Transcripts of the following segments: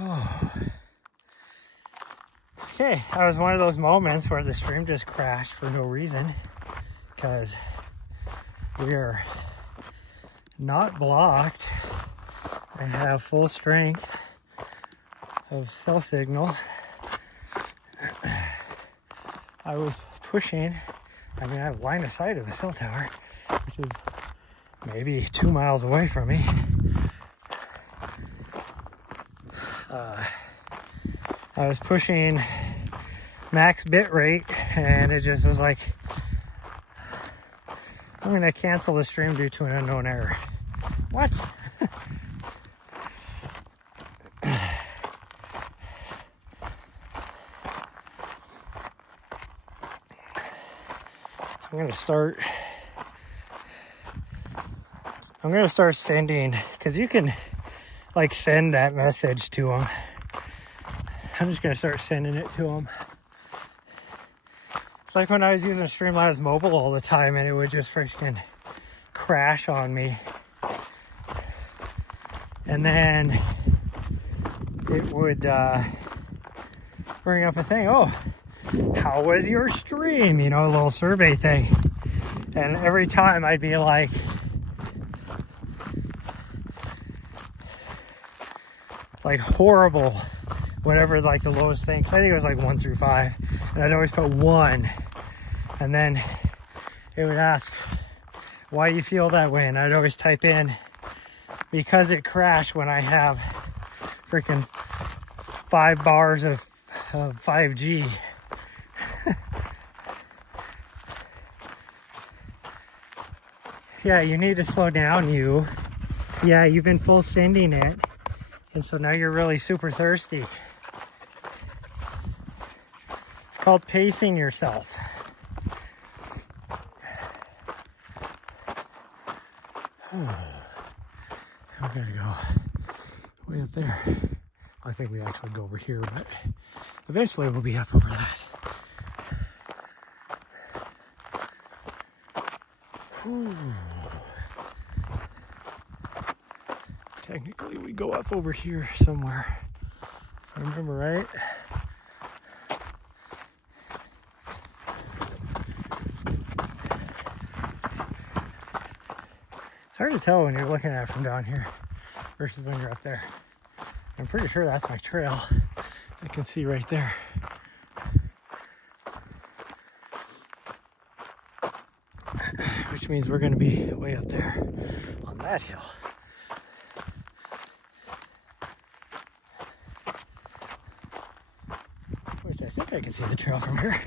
Oh. Okay, that was one of those moments where the stream just crashed for no reason because we are not blocked. I have full strength of cell signal. I was pushing. I mean, I have line of sight of the cell tower, which is maybe 2 miles away from me. I was pushing max bit rate and it just was like, I'm going to cancel the stream due to an unknown error. What? I'm going to start sending, because you can like send that message to them. I'm just going to start sending it to them. It's like when I was using Streamlabs Mobile all the time and it would just freaking crash on me. And then it would bring up a thing, oh, how was your stream? You know, a little survey thing. And every time I'd be like, horrible, whatever like the lowest thing. So I think it was like 1 through 5. And I'd always put 1. And then it would ask, why you feel that way? And I'd always type in, because it crashed when I have freaking 5 bars of 5G. Yeah, you need to slow down, you. Yeah, you've been full sending it. And so now you're really super thirsty. It's called pacing yourself. We gotta go way up there. I think we actually go over here, but eventually we'll be up over that. Whew. Technically, we go up over here somewhere, if I remember right. It's hard to tell when you're looking at it from down here versus when you're up there. I'm pretty sure that's my trail. I can see right there. Which means we're going to be way up there on that hill. Which I think I can see the trail from here.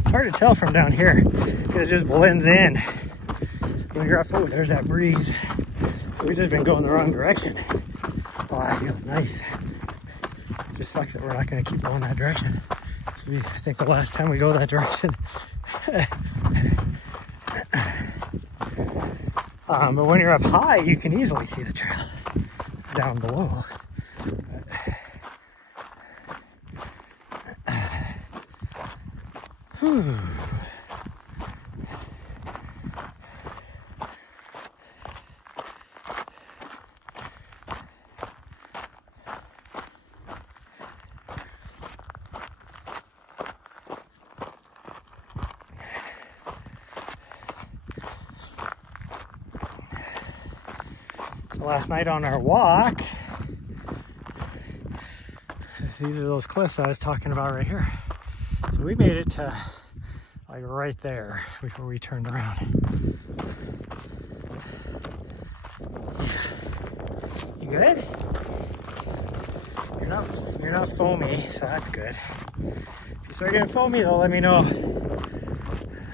It's hard to tell from down here because it just blends in. When you're up, oh, there's that breeze. So we've just been going the wrong direction. Oh, that feels nice. It just sucks that we're not going to keep going that direction. So I think the last time we go that direction. But when you're up high, you can easily see the trail down below. Whew. Last night on our walk, these are those cliffs I was talking about right here. So we made it to like right there before we turned around. You good? You're not foamy, so that's good. If you start getting foamy though, let me know.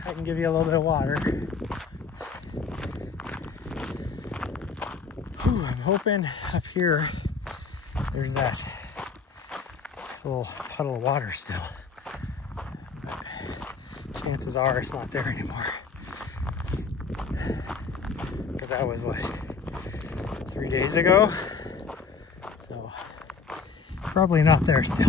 I can give you a little bit of water. I'm hoping up here there's that little puddle of water still. But chances are it's not there anymore. Because that was what, 3 days ago? So probably not there still.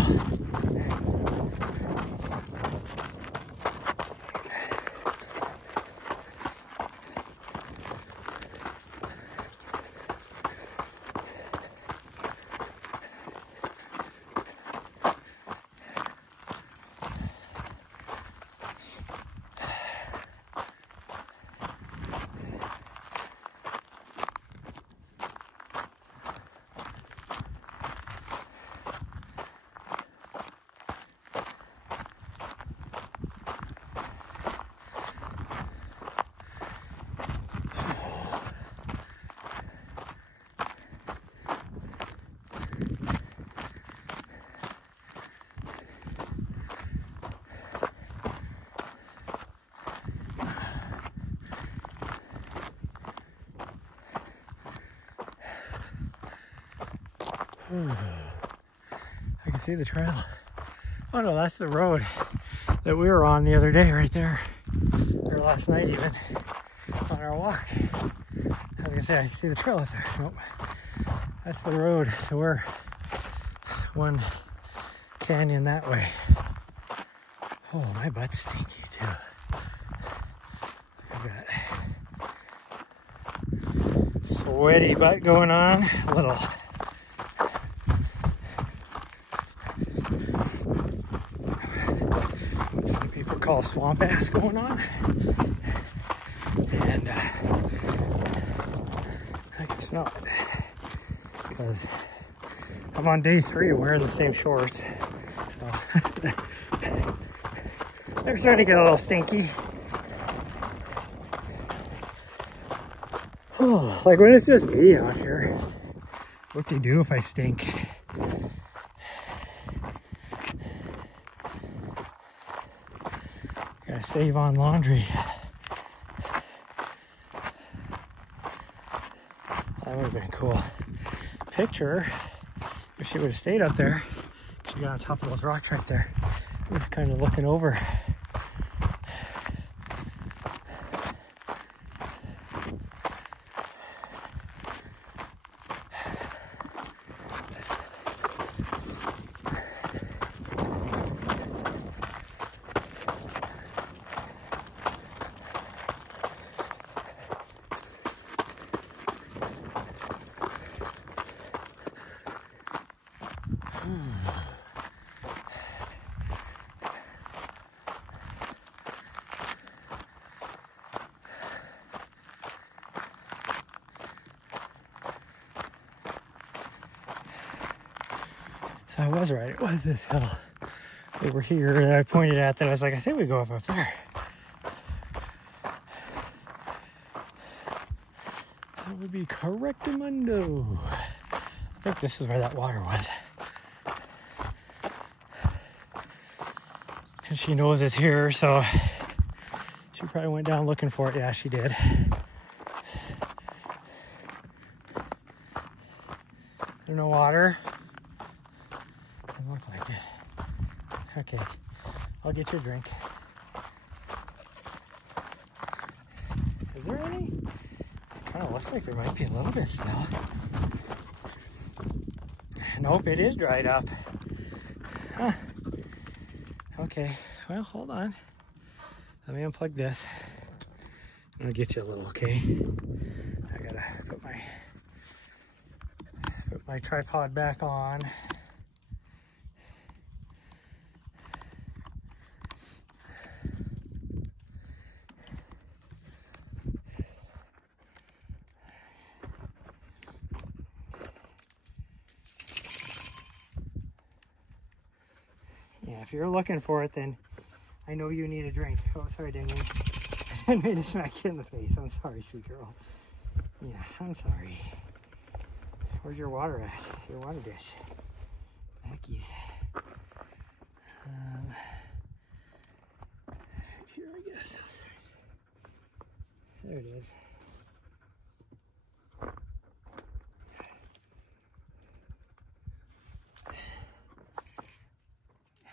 I can see the trail. Oh no, that's the road that we were on the other day right there. Or last night even, on our walk. I was gonna say, I see the trail up there. Nope. That's the road, so we're one canyon that way. Oh, my butt's stinky too. I got sweaty butt going on. A little. Some people call swamp ass going on. And I can smell it. Because I'm on day 3 wearing the same shorts. So they're starting to get a little stinky. Oh, like when it's just me out here, what do you do if I stink? Gotta save on laundry. That would have been cool. Picture, if she would have stayed up there, she got on top of those rocks right there. I was kind of looking over. So I was right, it was this hill over here that I pointed at that I was like, I think we go up there. That would be correctamundo. I think this is where that water was. And she knows it's here, so she probably went down looking for it. Yeah, she did. There's no water. Doesn't look like it. Okay, I'll get you a drink. Is there any? It kind of looks like there might be a little bit still. Nope, it is dried up. Huh. Okay, well, hold on. Let me unplug this. I'm gonna get you a little, okay? I gotta put my tripod back on. Yeah, if you're looking for it, then I know you need a drink. Oh, sorry, I didn't mean to smack you in the face. I'm sorry, sweet girl. Yeah, I'm sorry. Where's your water at? Your water dish. Becky's. Here, I guess. There it is.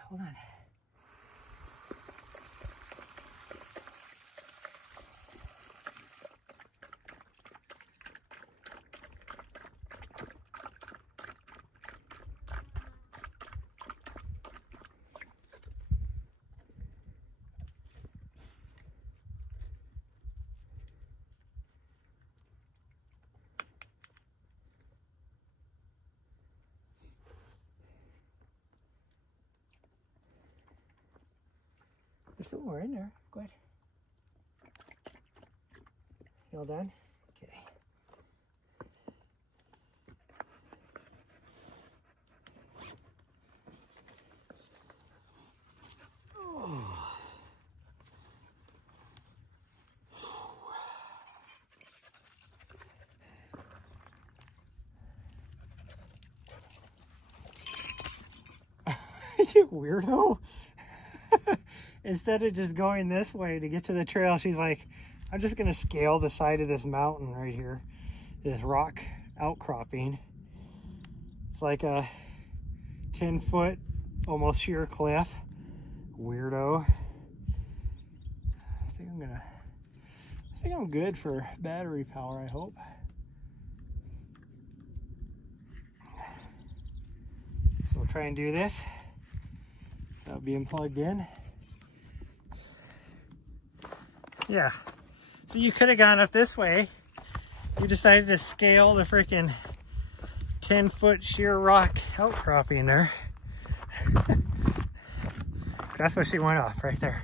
Hold on. There's still more in there. Go ahead. You all done? Okay. Oh. You weirdo. Instead of just going this way to get to the trail, she's like, I'm just gonna scale the side of this mountain right here, this rock outcropping. It's like a 10-foot, almost sheer cliff. Weirdo. I think I'm good for battery power, I hope. So we'll try and do this without being plugged in. Yeah. So you could have gone up this way. You decided to scale the freaking 10-foot sheer rock outcropping there. That's what she went off right there.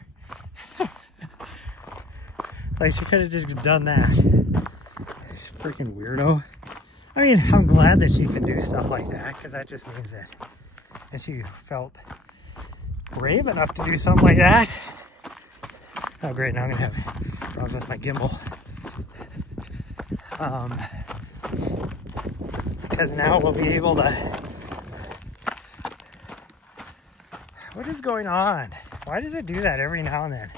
Like she could have just done that. She's a freaking weirdo. I mean, I'm glad that she can do stuff like that because that just means that she felt brave enough to do something like that. Oh great, now I'm gonna have problems with my gimbal. Because now we'll be able to... What is going on? Why does it do that every now and then?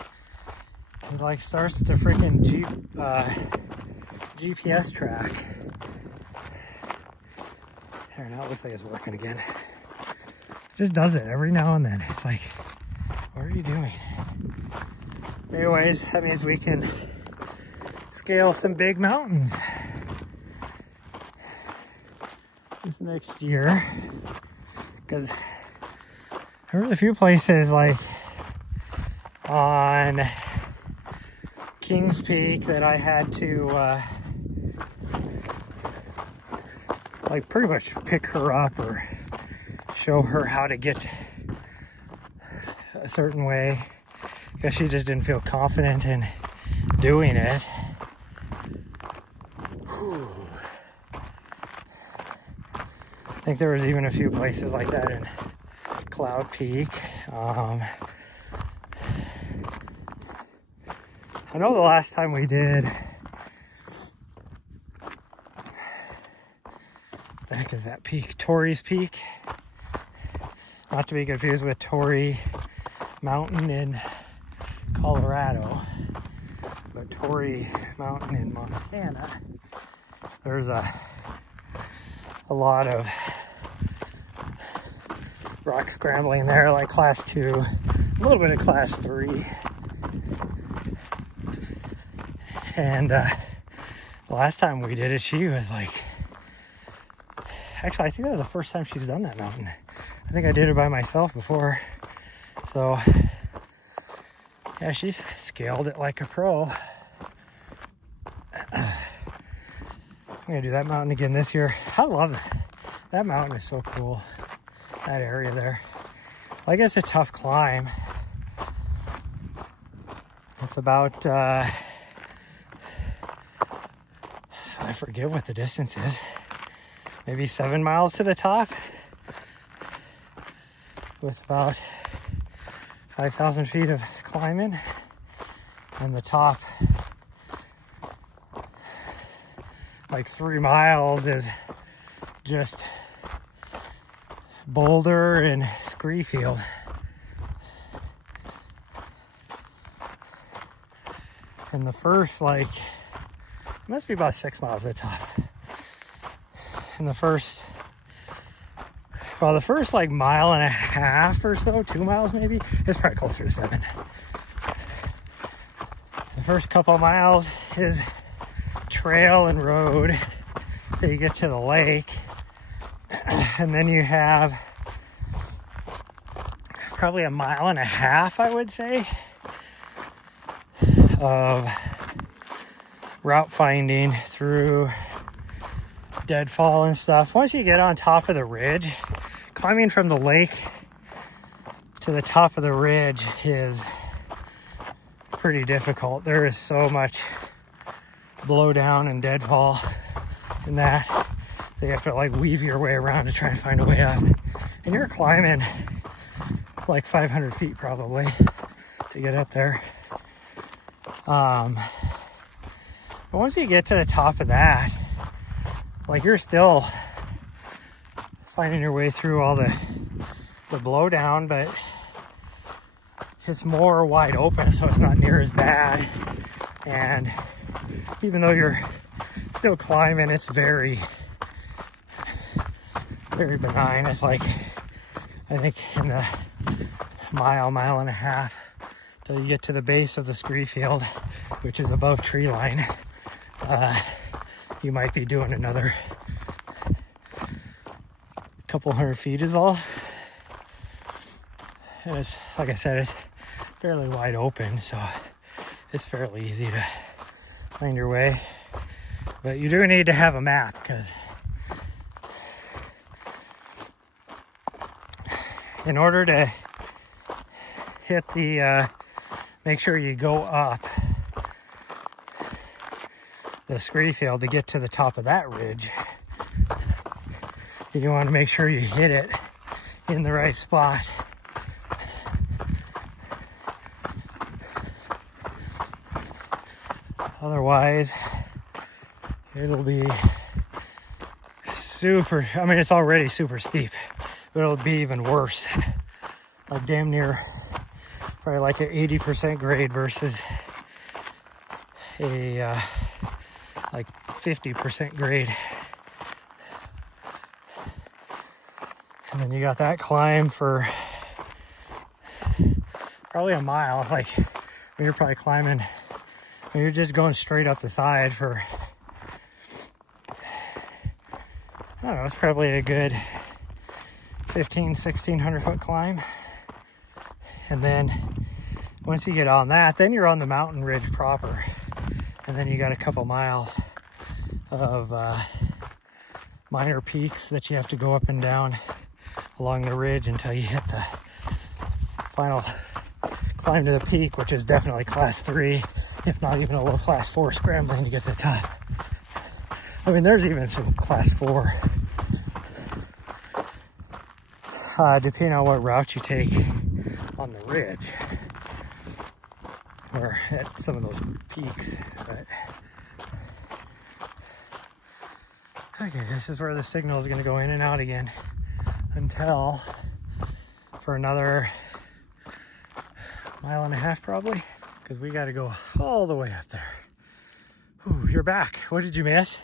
It like starts to freaking GPS track. Here, now it looks like it's working again. It just does it every now and then. It's like, what are you doing? Anyways, that means we can scale some big mountains this next year. Because there were a few places like on Kings Peak that I had to like pretty much pick her up or show her how to get a certain way because she just didn't feel confident in doing it. Whew. I think there was even a few places like that in Cloud Peak. I know the last time we did, what the heck is that peak? Torrey's Peak. Not to be confused with Torrey Mountain in Colorado, but Torrey Mountain in Montana. There's a lot of rock scrambling there, like class 2, a little bit of class 3. And the last time we did it, she was like, actually, I think that was the first time she's done that mountain. I think I did it by myself before. So, yeah, she's scaled it like a pro. I'm gonna do that mountain again this year. I love that. That mountain is so cool. That area there. Like, it's a tough climb. It's about, I forget what the distance is. Maybe 7 miles to the top. With about 5,000 feet of climbing. And the top, like 3 miles, is just boulder and scree field. And the first, like, it must be about 6 miles at the top. And the first like mile and a half or so, 2 miles maybe, it's probably closer to 7. The first couple miles is trail and road till you get to the lake. And then you have probably a mile and a half, I would say, of route finding through deadfall and stuff. Once you get on top of the ridge, climbing from the lake to the top of the ridge is pretty difficult. There is so much blowdown and deadfall in that. So you have to like weave your way around to try and find a way up. And you're climbing like 500 feet probably to get up there. But once you get to the top of that, like, you're still finding your way through all the blowdown, but it's more wide open, so it's not near as bad. And even though you're still climbing, it's very very benign. It's like, I think in the mile and a half till you get to the base of the scree field, which is above tree line, you might be doing another couple 100 feet is all. And it's, like I said, it's fairly wide open, so it's fairly easy to find your way. But you do need to have a map, because in order to hit the, make sure you go up the scree field to get to the top of that ridge, you want to make sure you hit it in the right spot. Otherwise, it'll be super, I mean, it's already super steep, but it'll be even worse. Like damn near, probably like an 80% grade versus a like 50% grade. And then you got that climb for probably a mile. It's like when you're probably climbing, when you're just going straight up the side for, I don't know, it's probably a good 1600 foot climb. And then once you get on that, then you're on the mountain ridge proper. And then you got a couple miles of minor peaks that you have to go up and down along the ridge until you hit the final climb to the peak, which is definitely class 3, if not even a little class 4 scrambling to get to the top. I mean, there's even some class 4, depending on what route you take on the ridge or at some of those peaks. But okay, this is where the signal is going to go in and out again until for another mile and a half probably, because we got to go all the way up there. Ooh, you're back. What did you miss?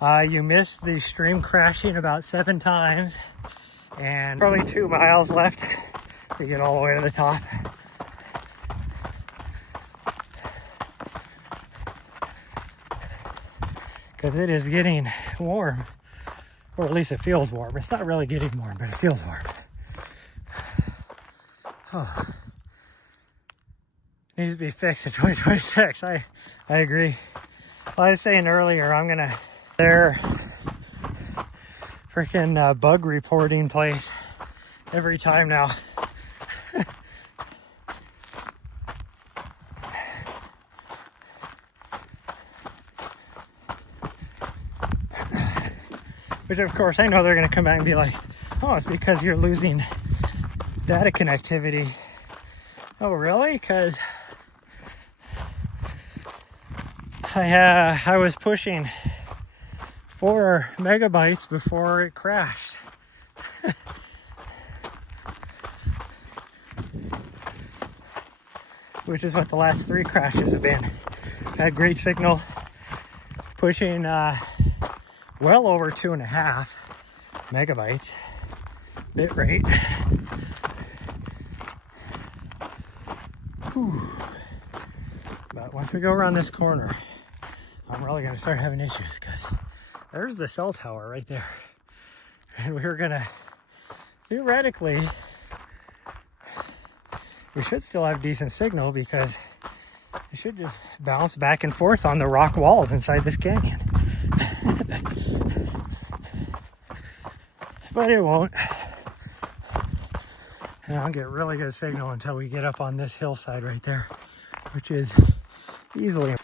You missed the stream crashing about 7 times and probably 2 miles left to get all the way to the top. Because it is getting warm, or at least it feels warm. It's not really getting warm, but it feels warm. Oh. Needs to be fixed in 2026. I agree. Well, I was saying earlier, I'm gonna their freaking bug reporting place every time now. Which of course I know they're gonna come back and be like, oh, it's because you're losing data connectivity. Oh, really? Because I was pushing 4 megabytes before it crashed. Which is what the last 3 crashes have been. Had great signal, pushing well over 2.5 megabytes bit rate. Whew. But once we go around this corner, I'm really going to start having issues, because there's the cell tower right there. And we were going to, theoretically, we should still have decent signal, because it should just bounce back and forth on the rock walls inside this canyon. But it won't. And I'll get really good signal until we get up on this hillside right there, which is easily